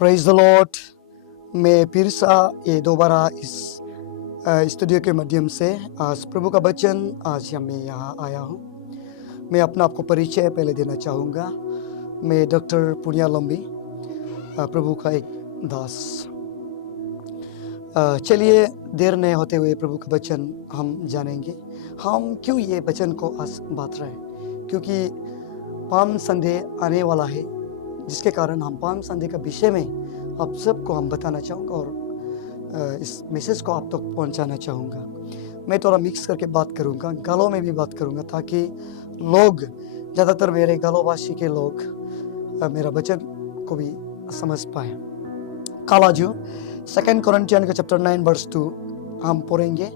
Praise the Lord. मैं फिर से ये दोबारा इस स्टूडियो के माध्यम से आज प्रभु का वचन आज मैं यहाँ आया हूँ। मैं अपना आपको परिचय पहले देना चाहूँगा। मैं डॉक्टर पुनिया लंबी, प्रभु का एक दास। चलिए देर नहीं होते हुए प्रभु का वचन हम जानेंगे। हम क्यों ये वचन को आज बात रहे हैं, क्योंकि पाम संडे आने वाला है, जिसके कारण हम पाम संडे का विषय में आप सबको हम बताना चाहूँगा और इस मैसेज को आप तक पहुँचाना चाहूँगा। मैं थोड़ा मिक्स करके बात करूँगा, गालों में भी बात करूँगा, ताकि लोग, ज़्यादातर मेरे गालोवासी के लोग मेरा वचन को भी समझ पाए। काला जो 2 Corinthians का चैप्टर 9 verse 2 हम पढ़ेंगे।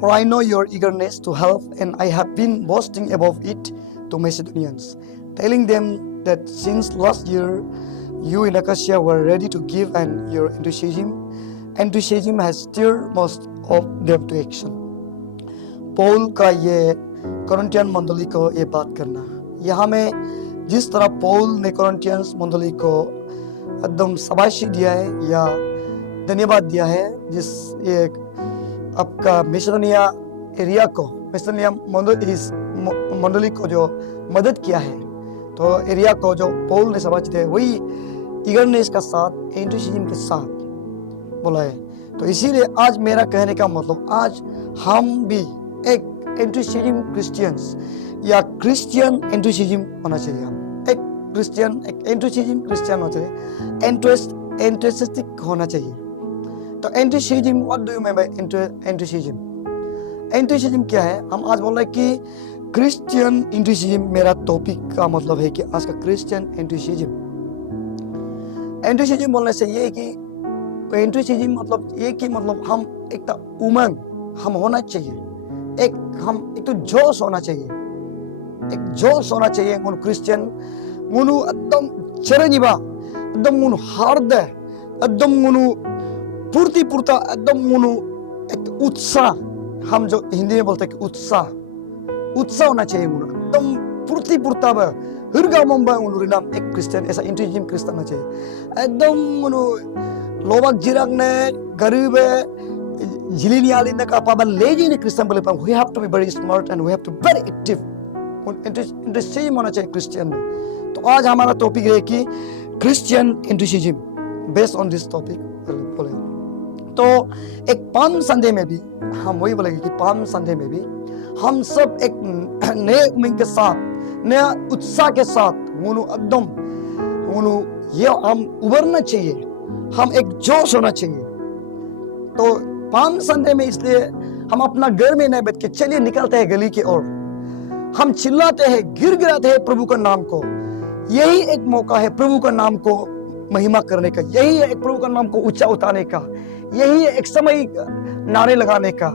For I know your eagerness to help, and I have been boasting above it to Macedonians, telling them that since last year you in Acacia were ready to give, and your enthusiasm has stirred most of them to action. Paul का ये Corinthian मंडली को ये बात करना, यहाँ में जिस तरह पौल ने कोरिन्थियन मंडली को एकदम शाबाशी दिया है या धन्यवाद दिया है, जिस ये आपका मैसेडोनिया एरिया को, मैसेडोनिया मंडली को जो मदद किया है, तो एरिया को जो पौल ने शाबाशी दिया है, वही ईगरनेस का साथ, एंथुसियाज्म के साथ बोला है। तो इसीलिए आज मेरा कहने का मतलब, आज हम भी एक एंथुसियाज्म क्रिश्चियंस या क्रिश्चियन एंथुसियाज्म होना चाहिए। हम एक क्रिश्चियन, एक एंथुसियाज्म क्रिश्चियन होना चाहिए, एंथुसियास्टिक होना चाहिए। तो enthusiasm, what do you mean by enthusiasm? Enthusiasm क्या है? हम आज बोल रहे हैं कि क्रिश्चियन एंथुसियाज्म। मेरा टॉपिक का मतलब है कि आज का क्रिश्चियन एंथुसियाज्म। एंथुसियाज्म बोलने से ये कि एंथुसियाज्म मतलब ये कि मतलब हम एक तो उमंग हम होना चाहिए, एक तो जोश होना चाहिए, एक जोश होना चाहिए। मुनु क्रिश्चियन मुनु एकदम चरनिबा, एकदम मुनु हार्द, एकदम मुनु पूर्ति पूर्ता, एकदम मुनु एक उत्साह, हम जो हिंदी में बोलते हैं कि उत्साह होना चाहिए। मुनु एकदम पूर्ति पूर्ता बा हृगा मुंबा मुनु रिनाम एक क्रिश्चियन, ऐसा एंथुसियाज्म क्रिश्चियन होना चाहिए। एकदम मुनु लोबाक जिराग ने गरीब झिलिनी आली ने का पाबा लेजी ने क्रिश्चियन बोले palm. We have to be very smart and we have to be very active। Enthusiasm होना चाहिए क्रिश्चियन में। तो आज हमारा टॉपिक है कि Christian enthusiasm, based on this topic बोले। तो एक पाम संडे में भी हम वही बोलेंगे कि पाम संडे में भी हम सब एक नए उम्मीद के साथ, नया उत्साह के साथ मुनु एकदम मुनु ये हम उभरना चाहिए, हम एक जोश होना चाहिए। तो पाम संडे में इसलिए हम अपना घर में नहीं बैठ के चलिए निकलते हैं गली की ओर, हम चिल्लाते हैं, गिड़गिड़ाते हैं प्रभु का नाम को। यही एक मौका है प्रभु का नाम को महिमा करने का, यही है एक प्रभु का नाम को ऊंचा उठाने का, यही है एक समय नारे लगाने का।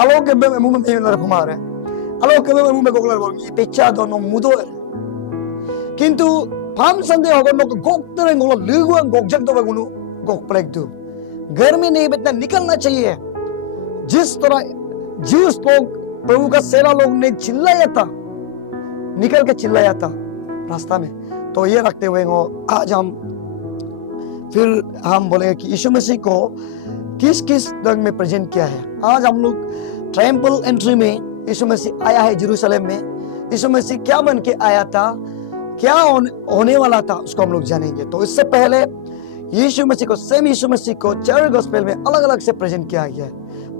अलो के मुंह में नर घुमा रहे, अलो के मुंह में गोगलर बोल, ये पेचा दोनों मुदो। किंतु पाम संडे होगा लोग गोक तरह गोला लुगुआ गोक जग तो बगुनु गोक प्लेग दो। घर में नहीं बैठना, निकलना चाहिए। जिस तरह ज्यूस लोग, प्रभु का सेना लोग ने चिल्लाया था, निकल के चिल्लाया था रास्ता में। तो ये रखते हुए हो आज हम फिर हम बोलेंगे कि यीशु मसीह को किस किस रंग में प्रेजेंट किया है। आज हम लोग ट्रायम्फल एंट्री में यीशु मसीह आया है यरूशलेम में। यीशु मसीह क्या बन के आया था, क्या होने वाला था, उसको हम लोग जानेंगे। तो इससे पहले यीशु मसीह को, सेम यीशु मसीह को 4 गॉस्पेल में अलग अलग से प्रेजेंट किया गया है।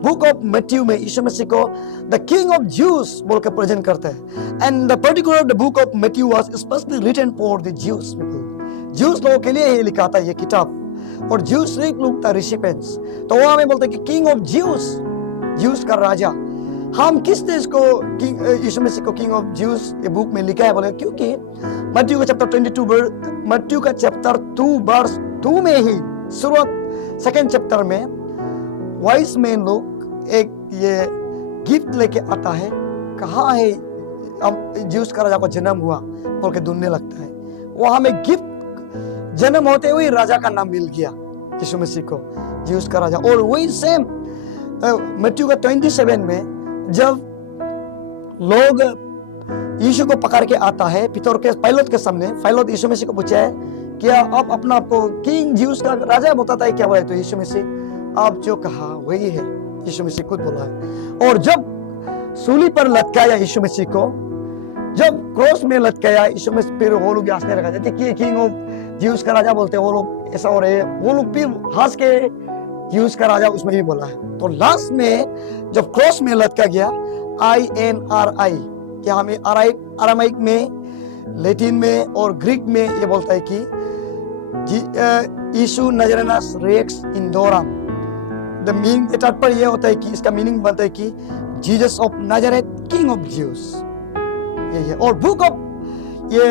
बुक ऑफ मैथ्यू में यीशु मसीह को द किंग ऑफ ज्यूस बोलकर प्रेजेंट करते हैं। And the particular the book of Matthew was specially written for the Jews people. Jews लोगों के लिए ये लिखा था ये किताब, और ज्यूस लोग था रिसिपेंट्स। तो वहां में बोलते हैं कि किंग ऑफ ज्यूस, ज्यूस का राजा। हम किस देश को यीशु मसीह को किंग ऑफ ज्यूस ये बुक में लिखा है बोले, क्योंकि मत्ती का चैप्टर 22 मत्ती का चैप्टर 2 वर्स 2 में ही शुरुआत 2nd चैप्टर में वाइस मैन लोग एक ये गिफ्ट लेके आता है। कहाँ है ज्यूस का राजा को जन्म हुआ बोल के ढूंढने लगता है। वहां में गिफ्ट जन्म होते हुए राजा का नाम मिल गया यीशु मसीह को, ज्यूस का राजा। और वही सेम मत्ती का 27 में जब लोग यीशु को पकड़ के आता है पितर के पायलट के सामने, पायलट यीशु मसीह को पूछा है क्या आप अपना आपको किंग किंग ज्यूस का राजा बताता है क्या बोला, तो यीशु मसीह आप जो कहा वही है, यीशु मसीह खुद बोला है। और जब सूली पर लटकाया यीशु मसीह को, जब क्रॉस में लटकाया यीशु मसीह, फिर वो लोग हंसने लगा, देखिए किंग ऑफ ज्यूस का राजा बोलते हैं वो लोग, ऐसा हो रहे हैं वो लोग, फिर हंस के ज्यूस का राजा उसमें भी बोला है। तो लास्ट में जब क्रॉस में लटका गया, INRI, क्या हमें अरामाइक में, लैटिन में और ग्रीक में ये बोलता है कि यीशु नजरेनस रेक्स इंडोरम। द मीनिंग तात्पर्य ये होता है कि इसका मीनिंग बनता है कि Jesus of Nazareth king of juice, ये है। और बुक ऑफ ये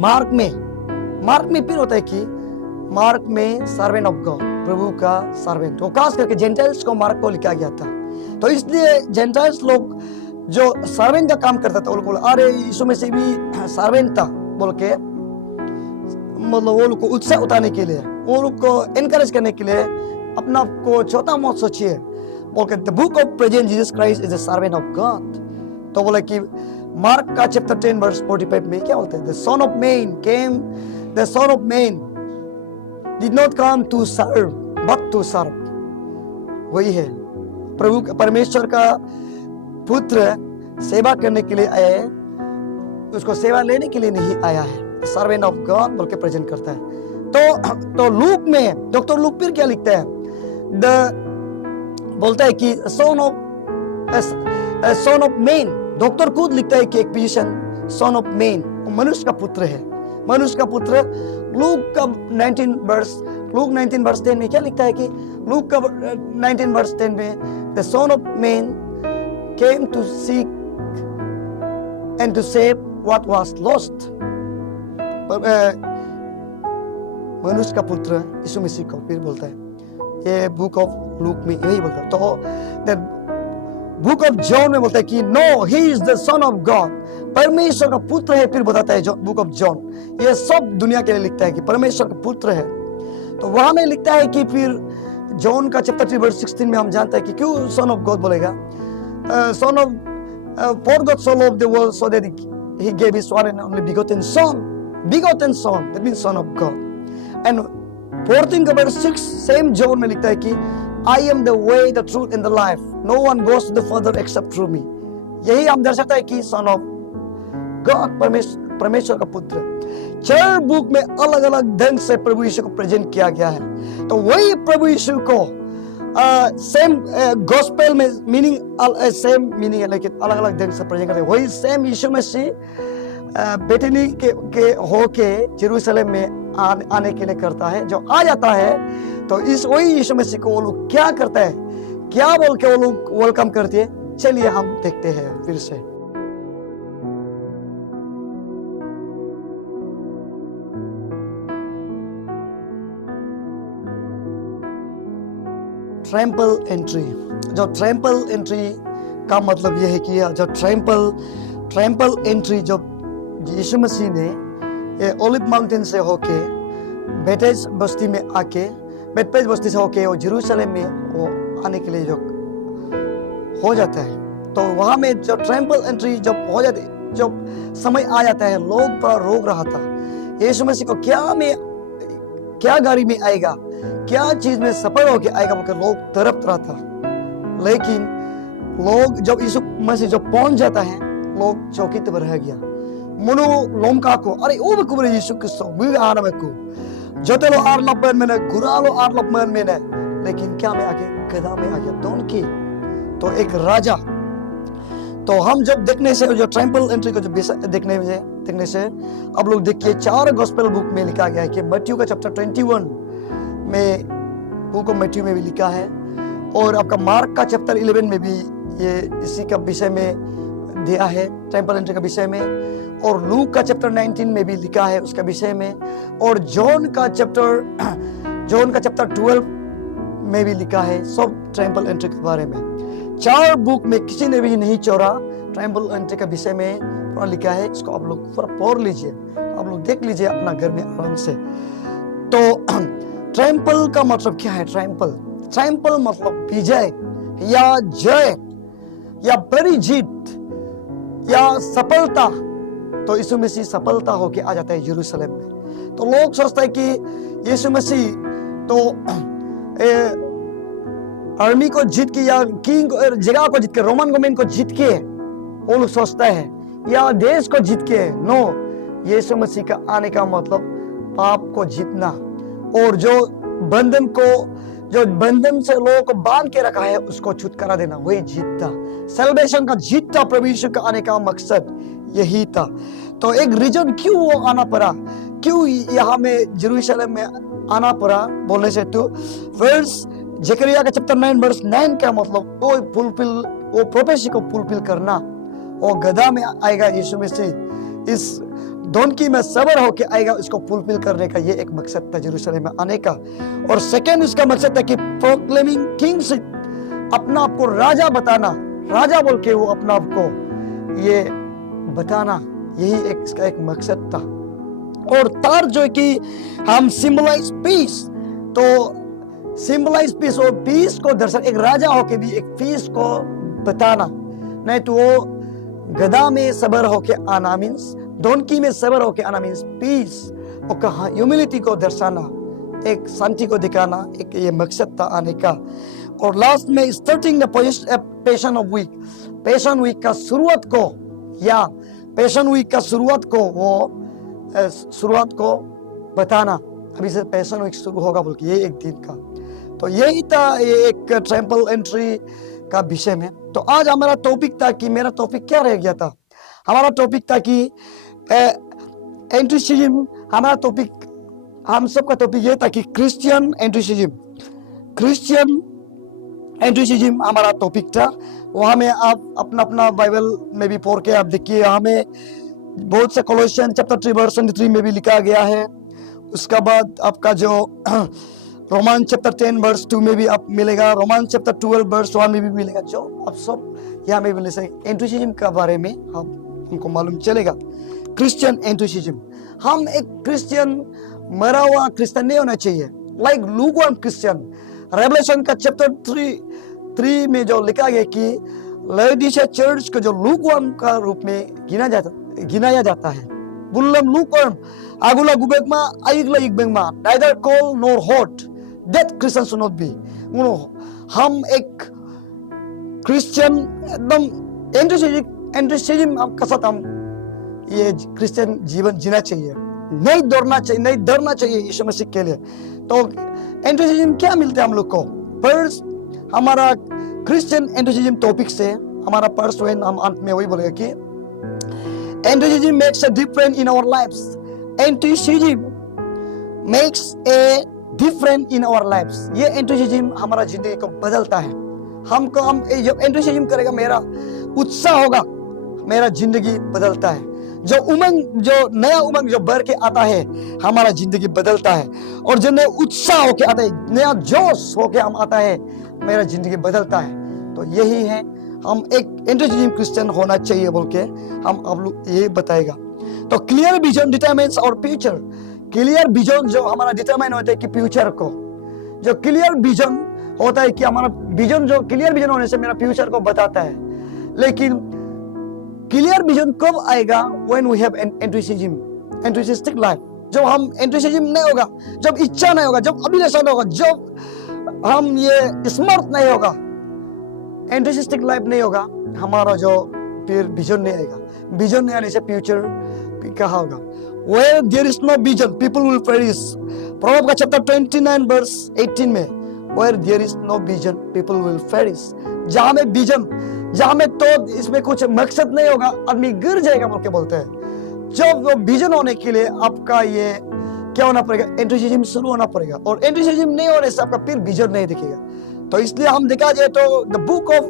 मार्क में फिर होता है कि मार्क में सर्वेंट ऑफ गॉड, प्रभु का सर्वेंट, वो खास करके जेंटाइल्स को मार्क को लिखा गया था। तो इसलिए जेंटाइल्स लोग जो सर्वेंट का काम करता था, वो लोग बोला अरे यीशु में से भी सर्वेंट था बोल के, मतलब वो लोग को उत्साह उतारने के लिए, वो लोग को एनकरेज करने के लिए, अपना आप को छोटा मत सोचिए बोल के, the book of present Jesus Christ is a servant of God. तो बोला कि मार्क का चैप्टर 10 वर्स 45 में क्या बोलते हैं, the son of man came, the son of man did not come to serve but to serve. वही है, प्रभु परमेश्वर का पुत्र सेवा करने के लिए आया है, उसको सेवा लेने के लिए नहीं आया है। सर्वेंट ऑफ गॉड बोल के प्रेजेंट करता है। तो लूक में डॉक्टर लूक फिर क्या लिखता है, बोलता है कि सन ऑफ मैन, डॉक्टर खुद लिखता है कि एक पोजीशन सन ऑफ मैन, मनुष्य का पुत्र है, मनुष्य का पुत्र। लूक का 19 वर्स 10 में क्या लिखता है कि लूक का 19 वर्स 10 में, the son of man came to seek and to save what was lost. मनुष्य का पुत्र यीशु मसीह को फिर बोलता है, ये बुक ऑफ लूक में यही बोलता है। तो बुक ऑफ जॉन में बोलता है कि no he is the son of God, परमेश्वर का पुत्र है। फिर बताता है बुक ऑफ जॉन, ये सब दुनिया के लिए लिखता है कि परमेश्वर का पुत्र है। तो वहां में लिखता है कि फिर जॉन का चैप्टर 3 वर्स 16 में हम जानते हैं कि क्यों सन ऑफ गॉड बोलेगा, son of for God so loved the world so that he gave his one and only begotten son, that means son of God. And 14 का वर्स 6 सेम जॉन में लिखता है कि I am the way, the truth and the life. No one goes to the Father except through me. यही हम दर्शाता है कि son of God, परमेश्वर का पुत्र। 4 बुक में अलग अलग ढंग से प्रभु यीशु को प्रेजेंट किया गया है। तो वही प्रभु यीशु को सेम गॉस्पेल में सेम मीनिंग है, लेकिन अलग अलग ढंग से प्रेजेंट करते हैं। वही सेम यीशु मसीह बेथनी के होके जेरूशलेम में आने के लिए करता है, जो आ जाता है। तो इस वही यीशु मसीह को वो लोग क्या करता है, क्या बोल के वो लोग वेलकम करते हैं, चलिए हम देखते हैं फिर से। Trample entry. जो ट्रैम्पल एंट्री का मतलब यह है कि जो ट्रैम्पल एंट्री जो यीशु मसीह ने ओलिव माउंटेन से होके बेथेस बस्ती में आके, बेथपेज बस्ती से होके वो जेरूशलेम में वो आने के लिए जो हो जाता है, तो वहां में जो ट्रैम्पल एंट्री जब हो जाती, जब समय आ जाता है, लोग पर रोक रहा था यीशु मसीह को, क्या गाड़ी में आएगा, क्या चीज में सफल होके आएगा बोलकर लोग तड़प रहा था। लेकिन लोग जब यीशु मसीह जब पहुंच जाता है, लोग चौकित पर रह गया। Munu lomkaku, ari ubi kubri Yesus Kristus, मुझे आना में को, जोते लो आर लपन में ने, गुरा लो आर लपन में ने, लेकिन क्या में आगे गधा में आगे दोन की, तो एक राजा। तो हम जब देखने से जो ट्रैम्पल एंट्री को जब देखने से अब लोग देखिए 4 गॉस्पेल बुक में लिखा गया है कि मत्ती का चैप्टर 21 में, बुक ऑफ मत्ती में भी लिखा है, और आपका मार्क का चैप्टर 11 में भी ये इसी का विषय में दिया है, ट्रैम्पल एंट्री का विषय में, और लूक का चैप्टर 19 में भी लिखा है उसका विषय में, और जॉन का चैप्टर 12 में भी लिखा है सब ट्रैम्पल एंट्री के बारे में। 4 बुक में किसी ने भी नहीं छोड़ा, ट्रैम्पल एंट्री का विषय में पूरा लिखा है। इसको आप लोग पूरा पढ़ लीजिए, आप लोग देख लीजिए अपना घर में आराम से। तो ट्रैम्पल का मतलब क्या है? ट्रैम्पल मतलब विजय या जय या बड़ी जीत या सफलता। तो यीशु मसीह सफलता होके आ जाता है यरूशलेम में। तो लोग सोचते हैं कि यीशु मसीह तो आर्मी को जीत के या किंग जगह को जीत के, रोमन गवर्नमेंट को जीत के वो लोग सोचता है, या देश को जीत के। नो, यीशु मसीह का आने का मतलब पाप को जीतना, और जो बंधन से लोगों को बांध के रखा है उसको छुटकारा देना, वही जीतता। सेलिब्रेशन का जीतता प्रभु यीशु का आने का मकसद यही था। तो एक रीजन क्यों वो आना पड़ा, क्यों यहाँ में जेरूशलेम में आना पड़ा बोलने से, तो वर्स जकरिया का चैप्टर 9 वर्स 9 का मतलब वो प्रोफेसी को फुलफिल करना। वो गधा में आएगा यीशु मसीह, इस डोंकी में सवार होके आएगा, उसको फुलफिल करने का ये एक मकसद था जेरूशलेम में आने का। और सेकंड इसका मकसद था कि प्रोक्लेमिंग किंगशिप, अपना आप को राजा बताना, राजा बोल के वो अपना आप को ये बताना, यही एक इसका एक मकसद था। और थर्ड जो है कि हम सिंबलाइज पीस, तो सिंबलाइज पीस और पीस को दर्शन, एक राजा होके भी एक पीस को बताना, नहीं तो वो गधा में सबर होके आना मीन्स, डोंकी में सबर होके आना मीन्स पीस, और कहा ह्यूमिलिटी को दर्शाना, एक शांति को दिखाना, एक ये मकसद था आने का। और लास्ट में starting the passion of week, passion week का शुरुआत को, या पैशन वीक का शुरुआत को वो शुरुआत को बताना, अभी से पैशन वीक शुरू होगा बोल के, ये एक दिन का। तो यही था ये एक टेंपल एंट्री का विषय में। तो आज हमारा टॉपिक था कि, मेरा टॉपिक क्या रह गया था, हमारा टॉपिक था कि एंट्रिसिज्म। हमारा टॉपिक, हम सबका टॉपिक ये था कि क्रिश्चियन एंट्रिसिज्म हमारा टॉपिक था। वहां में आप अपना अपना बाइबल में भी पढ़ के आप देखिए, हमें बहुत से कोलोसियन चैप्टर 3 वर्स 23 में भी लिखा गया है। उसका बाद आपका जो रोमान चैप्टर 10 वर्स 2 में भी आप मिलेगा, रोमान चैप्टर 12 वर्स 1 में भी मिलेगा, जो आप सब यहाँ में मिले से एंट्रिसिज्म के बारे में हमको मालूम चलेगा। क्रिश्चियन एंट्रिसिज्म, हम एक क्रिश्चियन मरा हुआ क्रिश्चियन नहीं होना चाहिए, लाइक लूकवार्म क्रिश्चियन। रेवलेशन का चैप्टर 3 में जो लिखा गया कि लौदीसिया चर्च को जो लूकवार्म का रूप में गिनाया जाता है। बुल्लम lukewarm आगुला गुबेगमा आइगला इगबेगमा neither cold nor hot, that Christians should not be। हम एक क्रिश्चियन एकदम एंट्रिसिज्म का साथ हम ये क्रिश्चियन जीवन जीना चाहिए, नहीं डरना चाहिए यीशु मसीह के लिए। तो एंट्रिसिज्म क्या मिलता है हम लोग को? फर्स्ट, हमारा क्रिश्चियन एंट्रिसिज्म टॉपिक से हमारा फर्स्ट हम अंत में वही बोलेगा कि altruism makes a difference in our lives. Altruism makes a difference in our lives. ये एंट्रिसिज्म हमारा जिंदगी को बदलता है। हम जब एंट्रिसिज्म करेगा, मेरा उत्साह होगा, मेरा जिंदगी बदलता है। जो नया उमंग जो बढ़ के आता है, हमारा जिंदगी बदलता है। और जो नया उत्साह होके आता है, नया जोश होके हम आता है, मेरा जिंदगी बदलता है। तो यही है, हम एक एंट्रिसिज्म क्रिश्चियन होना चाहिए बोल के हम आप लोग ये बताएगा। तो क्लियर विजन डिटरमाइंस और फ्यूचर। क्लियर विजन जो हमारा डिटरमाइन होता है कि फ्यूचर को, जो क्लियर विजन होता है कि हमारा विजन, जो क्लियर विजन होने से मेरा फ्यूचर को बताता है। लेकिन क्लियर विजन कब आएगा? When we have altruistic life. जब हम एंट्रिसिज्म नहीं होगा, जब इच्छा नहीं होगा, जब अभिलाषा नहीं होगा, जब हम ये स्मर्थ नहीं होगा, एंट्रिसिस्टिक लाइफ नहीं होगा, हमारा जो फिर विजन नहीं आएगा। विजन नहीं आने से फ्यूचर कहाँ होगा? Where there is no vision, people will perish। Proverb का चैप्टर 29 वर्स 18 में, Where there is no vision, people will perish। जहाँ में विजन, जहाँ में तो इसमें कुछ मकसद नहीं होगा, आदमी गिर जाएगा बोल के बोलते हैं। जब वो विजन होने के लिए आपका ये क्या होना पड़ेगा? एंट्रिसिज्म शुरू होना पड़ेगा। और एंट्रिसिज्म नहीं होने से आपका फिर विजन नहीं दिखेगा। तो इसलिए हम देखा जाए तो द बुक ऑफ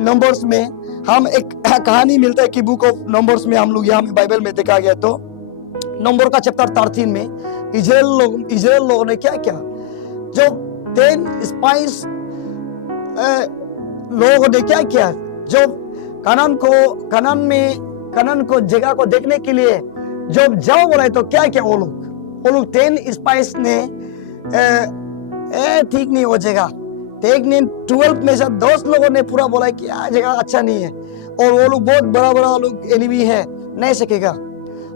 नंबर्स में हम एक कहानी मिलता है कि बुक ऑफ नंबर्स में हम लोग यहाँ में बाइबल में देखा गया। तो नंबर का चैप्टर 13 में इजराइल लोगों ने क्या किया? जो 10 स्पाइस लोगों ने क्या किया? जो कनान को जगह को देखने के लिए जब जाओ बोला तो क्या किया वो लोग 10 स्पाइस ने ठीक नहीं हो जगह। 12 में से 10 लोगों ने पूरा बोला कि जगह अच्छा नहीं है, और वो लोग बहुत बड़ा लोग एनिमी है, नहीं सकेगा।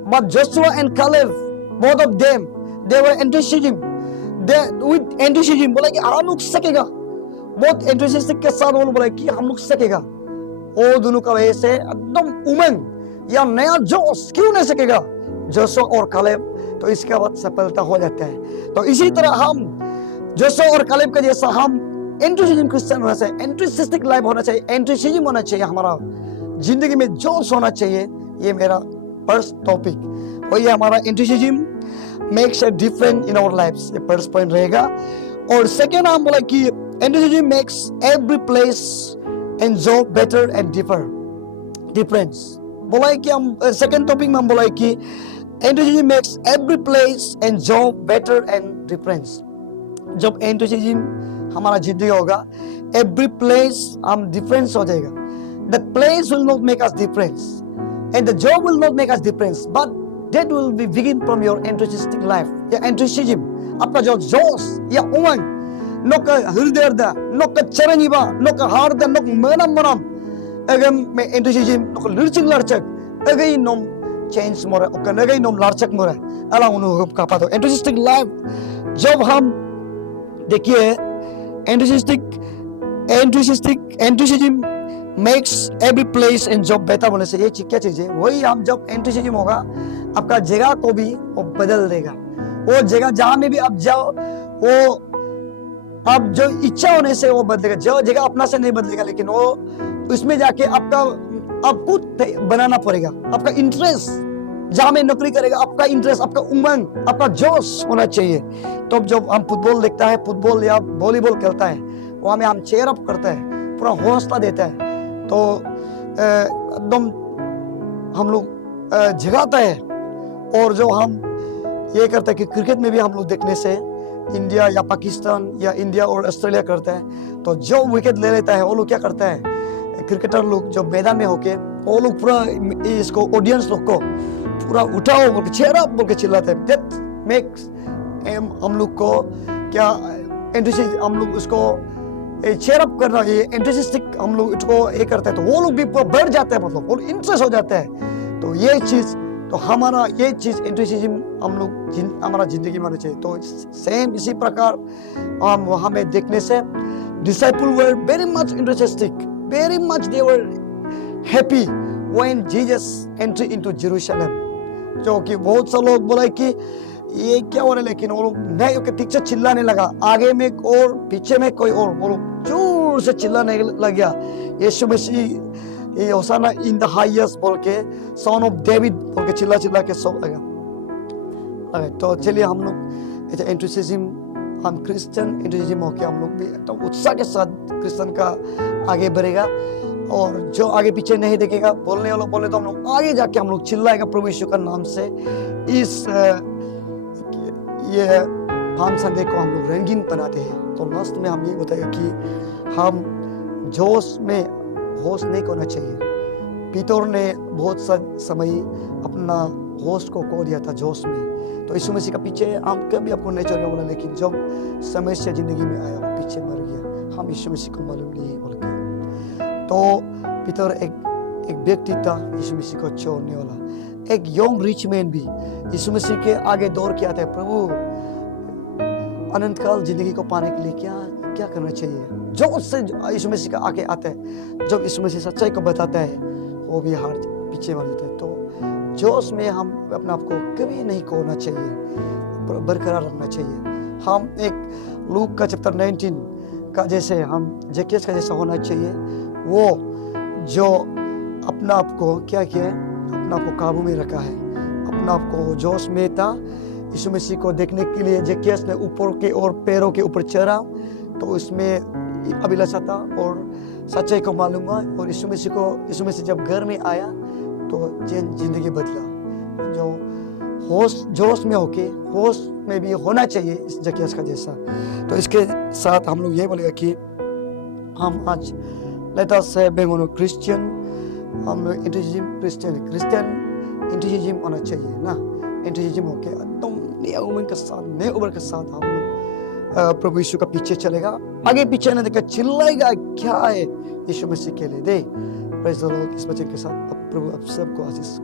But Joshua and Caleb, both of them they were enthusiasm, they with enthusiasm, बोला कि हम लोग सकेगा, बहुत एंथुसियास्टिक के साथ वो बोला कि हम लोग सकेगा। वो दोनों का वजह से एकदम उमंग या नया जोश, क्यों नहीं सकेगा जोशुआ और कालेब, तो इसके बाद सफलता हो जाता है। तो इसी तरह हम जोशुआ और कालेब का जैसा हम एंथुसियाज्म क्रिश्चियन होना चाहिए, एंथुसियास्टिक लाइफ होना चाहिए, एंथुसियाज्म होना चाहिए, हमारा जिंदगी में जोश होना चाहिए। ये मेरा फर्स्ट टॉपिक, और ये हमारा enthusiasm makes a difference in our lives, ये फर्स्ट पॉइंट रहेगा। और सेकेंड हम बोला कि enthusiasm makes every place and job better and difference, बोला है कि हम सेकेंड टॉपिक में हम बोला है कि enthusiasm makes every place and job better and difference. जब एंथुसियाज्म हमारा जिंदगी होगा, एवरी प्लेस हम डिफरेंस हो जाएगा। The place will not make us difference and the job will not make us difference, but that will be begin from your enthusiastic life. या enthusiasm, आपका जो जोश या उमंग, नोक हृदय नोक चरंगिबा नोक हार्द नोक मनम अगम में एंथुसियाज्म नोक लुरचिक लरचक अगई नोम चेंज मोरे ओकन अगई नोम लरचक मोरे अला अनुभव का पातो एंथुसियास्टिक लाइफ। जब हम देखिए enthusiasm makes every place and job better, बोले से ये क्या चीज है, वही हम जब एंथुसियाज्म होगा आपका जगह को भी वो बदल देगा। वो जगह जहां में भी आप जाओ, वो आप जो इच्छा होने से वो बदलेगा, जो जगह अपना से नहीं बदलेगा, लेकिन वो उसमें जाके आपको बनाना पड़ेगा। आपका इंटरेस्ट जहां में नौकरी करेगा, आपका इंटरेस्ट, आपका उमंग, आपका जोश होना चाहिए। तो जब हम फुटबॉल देखता है, फुटबॉल या वॉलीबॉल खेलता है, वहां में हम चेयर अप करते हैं, पूरा हौसला देता है, तो एकदम हम लोग जगाता है। और जो हम ये करते हैं कि क्रिकेट में भी हम लोग देखने से इंडिया या पाकिस्तान या इंडिया और ऑस्ट्रेलिया करता है, तो जो विकेट ले लेता है वो लोग क्या करता है, क्रिकेटर लोग जो मैदान में होके वो लोग पूरा इसको ऑडियंस लोग को पूरा उठाओ बोल के चेयर अप बोल के चिल्लाते हैं। दैट मेक्स हम लोग को क्या एंथुसियाज्म, हम लोग उसको चेयर अप करना, ये एंथुसियास्टिक हम लोग इसको ये करते हैं, तो वो लोग भी पूरा बढ़ जाते हैं, मतलब वो इंटरेस्ट हो जाता है। तो ये चीज, तो हमारा ये चीज एंथुसियाज्म हम लोग हमारा जिंदगी में होना चाहिए। तो सेम इसी प्रकार हम वहां में देखने से disciple were very much enthusiastic, very much they were happy when Jesus entry into Jerusalem. जो कि बहुत से लोग बोला कि ये क्या हो रहा है, लेकिन वो लोग नहीं होकर ठीक से चिल्लाने लगा, आगे में और पीछे में कोई और, वो लोग जोर से चिल्लाने लग गया, यीशु मसीह ये होसाना इन द हाईएस्ट बोल के, सन ऑफ डेविड बोल के चिल्ला के सब लगा। तो चलिए हम लोग एंथुसियाज्म, हम क्रिश्चियन एंथुसियाज्म होके हम लोग भी तो उत्साह के साथ क्रिश्चियन का आगे बढ़ेगा। और जो आगे पीछे नहीं देखेगा, बोलने वालों बोले तो हम लोग आगे जाके हम लोग चिल्लाएगा प्रभु यीशु का नाम से। इस ये पाम संडे को हम लोग रंगीन बनाते हैं। तो लास्ट में हम ये बताएगा कि हम जोश में होश नहीं खोना चाहिए। पीतर ने बहुत सा समय अपना होश को खो दिया था जोश में, तो यीशु मसीह का पीछे हम कभी आपको नहीं चलेगा बोला, लेकिन जब समस्या जिंदगी में आया वो पीछे मर गया, हम यीशु मसीह को मालूम नहीं बोल के। तो पीतर एक व्यक्ति था यीशु मसीह को छोड़ने वाला, एक यंग रिच मैन भी यीशु मसीह के आगे दौड़ के आता है, प्रभु अनंत काल जिंदगी को पाने के लिए क्या करना चाहिए। जो उससे यीशु मसीह का आगे आता है, जब यीशु मसीह सच्चाई को बताता है, वो भी हार पीछे मार देता है। तो जोश में हम अपने आप को कभी नहीं खोना चाहिए, बरकरार रखना चाहिए। हम एक लूक का चैप्टर 19 का जैसे, हम जक्कियस का जैसा होना चाहिए, वो जो अपना आप को क्या किया, अपना आप को काबू में रखा है, अपना आप को जोश में था। यीशु मसीह को देखने के लिए जक्कियस ने ऊपर के और पैरों के ऊपर चढ़ा, तो उसमें अभिलाषा था और सच्चाई को मालूम हुआ। और यीशु मसीह जब घर में आया तो जिंदगी बदला। जो जोश में होके, होश में भी होना चाहिए इस जक्कियस का जैसा। तो इसके साथ हम लोग ये बोलेगा कि हम आज लेट अस से बेंगोनो क्रिश्चियन, हम लोग क्रिश्चियन एंथुसियाज्म होना चाहिए ना। एंथुसियाज्म होके एकदम नए उमंग के साथ, नए उम्र के साथ हम लोग प्रभु यीशु का पीछे चलेगा, आगे पीछे न देखा, चिल्लाएगा क्या है यीशु मसीह के लिए। दे प्रेज़ द लॉर्ड। इस वचन के साथ अब प्रभु आप सबको आशीष